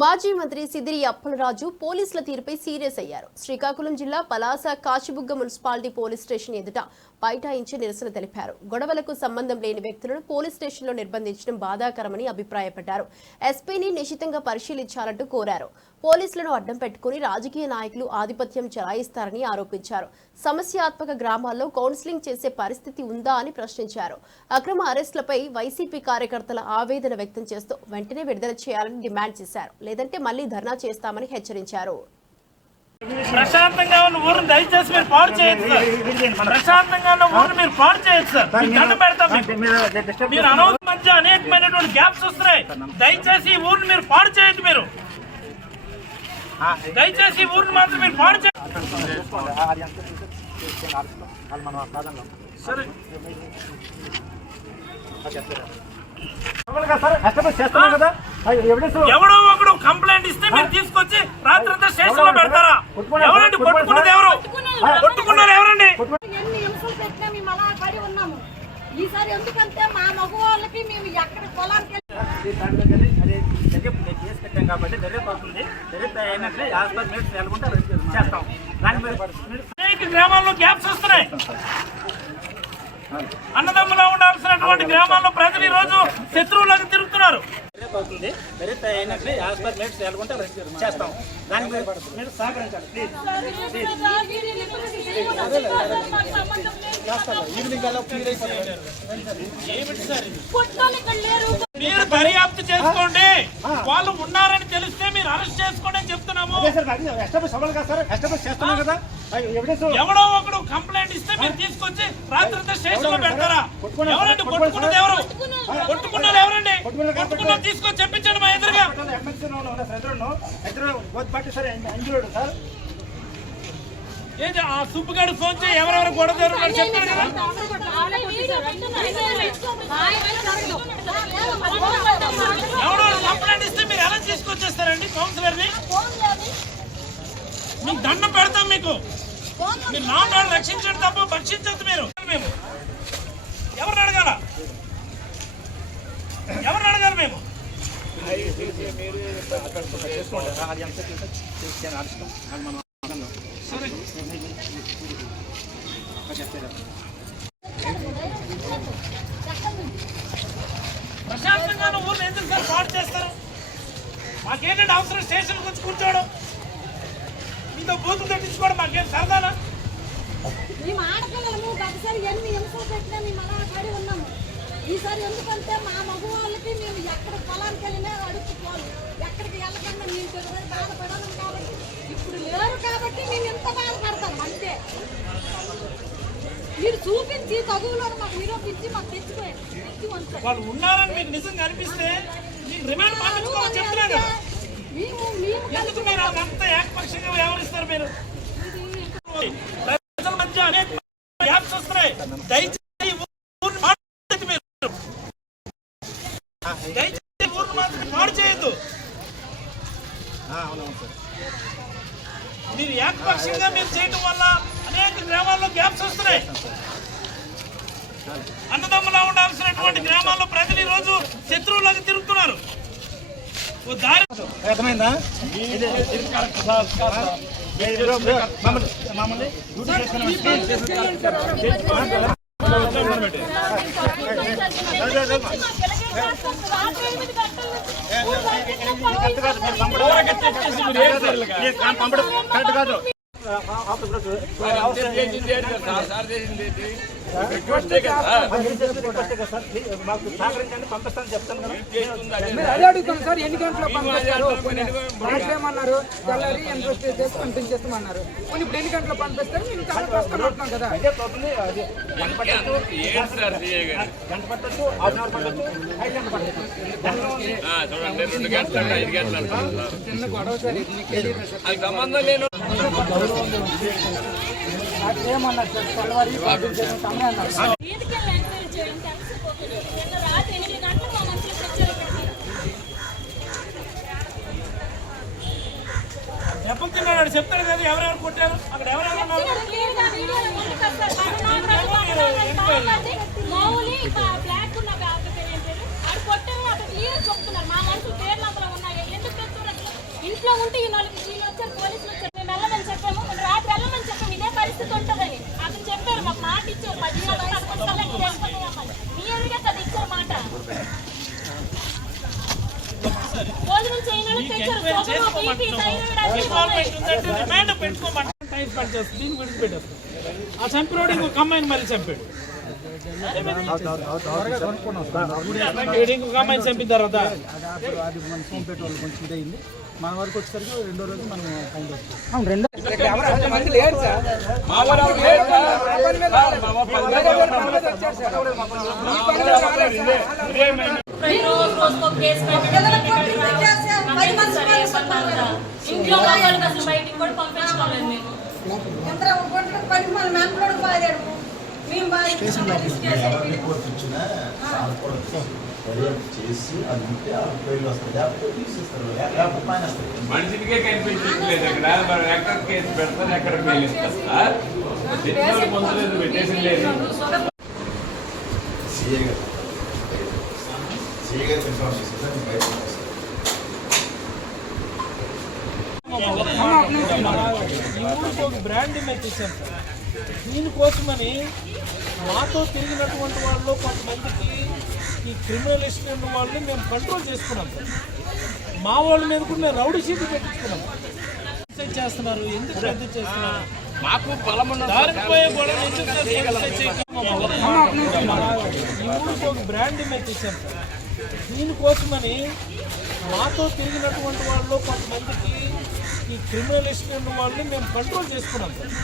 మాజీ మంత్రి సిదిరి అప్పలరాజు పోలీసుల తీరుపై సీరియస్ అయ్యారు. శ్రీకాకుళం జిల్లా Palasa Kasibugga municipality police station ఎదుట బైఠాయించి నిరసన తెలిపారు. గొడవలకు సంబంధం లేని వ్యక్తులను పోలీస్ స్టేషన్లో నిర్బంధించడం బాధాకరమని అభిప్రాయపడ్డారు. ఎస్పీని నిశితంగా పరిశీలించాలంటూ కోరారు. పోలీసులను అడ్డం పెట్టుకుని రాజకీయ నాయకులు ఆధిపత్యం చెలాయిస్తారని ఆరోపించారు. సమస్యాత్మక గ్రామాల్లో కౌన్సిలింగ్ చేసే పరిస్థితి ఉందా అని ప్రశ్నించారు. అక్రమ అరెస్టులపై వైసీపీ కార్యకర్తల ఆవేదన వ్యక్తం చేస్తూ వెంటనే విడుదల చేయాలని డిమాండ్ చేశారు. లేదంటే మళ్ళీ ధర్నా చేస్తామని హెచ్చరించారు ప్రశాంతంగా ఉన్న ఊరిని దయచేసి మీరు పాడు చేయొచ్చు సార్ ప్రశాంతంగా ఉన్న ఊరిని మీరు పాడు చేయొచ్చు సార్ దండం పెడతాం. మీరు అనవసరం మధ్య అనేకమైనటువంటి గ్యాప్స్ వస్తున్నాయి దయచేసి ఈ ఊరిని మీరు పాడు చేయొద్దు మీరు దయచేసి ఈ ఊరిని మాత్రం మీరు పాడు సరే ఎవిడెన్స్ ఎవడో ఒకడు కంప్లైంట్ ఇస్తే మీరు తీసుకొచ్చి రాత్రంతా స్టేషన్లో పెడతారా? ఎవరండి? కొట్టుకున్నది ఎవరు? కొట్టుకున్నారు ఎవరండి? ఈసారి ఎందుకంటే మా మగవాళ్ళకి మేము ఎక్కడ పొలానికి కేసు పెట్టాం కాబట్టి దర్యాప్తు అవుతుంది దర్యాప్తు అయినట్లే హాస్పిటల్ మీరు నెలకొంటే చేస్తాం దాని మీద మీరు అనేక గ్రామాల్లో గ్యాప్స్ వస్తున్నాయి. అన్నదమ్ములా ఉండాల్సినటువంటి గ్రామాల్లో ప్రజలు ఈ రోజు శత్రువులకు తిరుగుతున్నారు. అవుతుంది అయినట్లే హాస్పిటల్ మీరు నెలకొంటే చేస్తాం. దాని మీద మీరు సహకరించాలి ప్లీజ్. మీరు దర్యాప్తు చేసుకోండి. వాళ్ళు ఉన్నారని తెలిస్తే మీరు అరెస్ట్ చేసుకోండి అని చెప్తున్నాము. ఎవడో ఒకడు కంప్లైంట్ ఇస్తే మీరు తీసుకొచ్చి రాత్రంతా స్టేషన్లో పెడతారా? ఎవరండి? కొట్టుకున్నది ఎవరు? కొట్టుకున్నది ఎవరండి? కొట్టుకున్నది తీసుకొని చెప్పించండి మా ఎదురుగా. ఏంటి ఆ సుబ్బుగాడు ఫోన్ చేయి ఎవరెవరు గొడవ జరుగుతున్నారు చెప్పాడు కదా. ఎవడో కంప్లైంట్ ఇస్తే మీరు ఎలా తీసుకొచ్చేస్తారండి? కౌన్సిలర్ని? మీకు దండం పెడతాం మీకు. మీరు నాన్నోళ్ళు రక్షించడం తప్ప భక్షించద్దు మీరు. మేము. ఎవరిని అడగాల? ఎవరిని అడగాలి మేము? సరే. ప్రశాంతంగా ఊర్లో ఎందుకు సార్ పాటు చేస్తారు? మాకేంటంటే అవసరం? స్టేషన్కి వచ్చి కూర్చోవడం. మీతో బూతులు తెప్పించుకోవడం మాకేం సరదానా? మేము ఆడపిల్లలము గతసారి ఎన్ని హింసలు పెట్టినా మేము అలా పడి ఉన్నాము. ఈసారి ఎందుకంటే మా మగవాళ్ళకి మేము ఎక్కడ పొలానికి వెళ్ళినా అడుక్కుపోవాలి ఎక్కడికి వెళ్ళకుండా మేము తెలుగు బాధపడాలి కాబట్టి ఇప్పుడు లేరు కాబట్టి మేము ఎంత బాధపడతాం అంతే మీరు చూపించి తగువులో మాకు నిరూపించి మాకు తెచ్చిపోయారు వాళ్ళు ఉన్నారని మీకు నిజంగా అనిపిస్తే మీకు రిమాండ్ పంపించుకోవాలని చెప్తున్నా కదా. మేము మేము ఎందుకు మీరు అంత ఏకపక్షంగా వ్యవహరిస్తారు మీరు? ప్రజల మధ్య అనేక గ్యాప్స్ వస్తున్నాయి. దయచేసి ఊరిని మాట్లాడద్దు మీరు. దయచేసి ఊరిని మాత్రం పాడు చేయొద్దు మీరు ఏకపక్షంగా మీరు చేయడం వల్ల అనేక గ్రామాల్లో గ్యాప్స్ వస్తున్నాయి. అన్నదమ్ములా ఉండాల్సినటువంటి గ్రామాల్లో ప్రజలు ఈ రోజు శత్రువులకు తిరుగుతున్నారు అర్థమైందా? పంపడం. కరెక్ట్ కాదు. మాకు సహకరించండి పంపిస్తాను చెప్తాను కదా మీరు అదే అడుగుతాం సార్ ఎన్ని గంటల్లో పంపిస్తారు ఏమన్నారు తెల్లారి ఇంట్రెస్ట్ చేసి పంపించేస్తామన్నారు కొన్ని ఇప్పుడు ఎన్ని గంటల్లో పంపిస్తారు మేము చాలా కదా అదే పోతుంది అది గంట పట్టచ్చు గంట పట్టచ్చు హాఫ్ అవర్ పట్టచ్చు ఐదు గంటలు పట్టచ్చు తెలియదు సార్ నాకు రాత్రి దెబ్బలు తిన్నాడు చెప్తాడు కదా ఎవరెవరు కొట్టారు అక్కడ ఎవరెవరు బ్లాక్ ఉన్న చెప్తున్నారు? మా పేర్లు ఎందుకు ఇంట్లో ఉంటే ఈ నాలుగు వీళ్ళు వచ్చారు పోలీసులు వచ్చారు. వెళ్ళమని చెప్పాము. మేము రాత్రి వెళ్ళమని చెప్పాము. ఇదే పరిస్థితి ఉంటుందని. అతను చెప్పారు మాకు మాట ఇచ్చారు. వెళ్ళిపోతామని మీ ఎదురుగా కదా ఇచ్చారు మాట. భోజనం చేయని తెచ్చారు. పెట్టుకోమంటే టైం స్పెండ్ చేస్తుంది దీన్ని విడిచిపెట్టేస్తుంది ఆ చంపినోడు ఇంకొక అమ్మాయిని మళ్ళీ చంపాడు. ఇంకొక అమ్మాయిని చంపిన తర్వాత మన వరకు వచ్చేసరికి రెండో రోజు మనం రెండో. ఇంట్లో అసలు బయటికి కూడా పంపించుకోలేదు మేము పని మన మేము బాగా రిస్క్ చేసేది రిపోర్ట్ ఇచ్చిన సానుకూల దర్యాప్తు చేసి అది ఉంటే ఆ ఫైల్ వస్తుంది లేకపోతే తీసేస్తారు లేకపోతే మానేస్తారు మనిషికే కనిపించట్లేదు అక్కడ మరి ఎక్కడ కేసు పెడతారు. ఎక్కడ బెయిల్ ఇస్తారు? సార్ తెచ్చిన పొందలేదు పెట్టేసి లేదు. సీఏ గారు. సీఏ గారు ఇన్ఫార్మ్ చేస్తారు సార్ బయట పంపిస్తారు. ఈ ఊరికి ఒక బ్రాండ్ ఇమేజ్ ఇచ్చాం సార్ దీనికోసమని మాతో తిరిగినటువంటి వాళ్ళు కొంతమందికి ఈ క్రిమినల్ హిస్టరీ ఉన్న వాళ్ళని మేము కంట్రోల్ చేసుకున్నాం. సార్ మా వాళ్ళ మీద కూడా మేము రౌడీ షీట్లు పెట్టించుకున్నాం. చేస్తున్నారు. ఎందుకు ఎందుకు చేస్తున్నారు? మాకు బలం దారిపోయే గొడవలు ఎందుకు ఒక బ్రాండ్ ఇమేజ్ ఇచ్చాం సార్ దీనికోసమని మాతో తిరిగినటువంటి వాళ్ళు కొంతమందికి ఈ క్రిమినల్ హిస్టరీ ఉన్న వాళ్ళని మేము కంట్రోల్ చేసుకున్నాం. సార్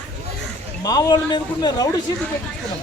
మా వాళ్ళ మీద కూడా మేము రౌడీ షీట్లు పెట్టించుకున్నాం.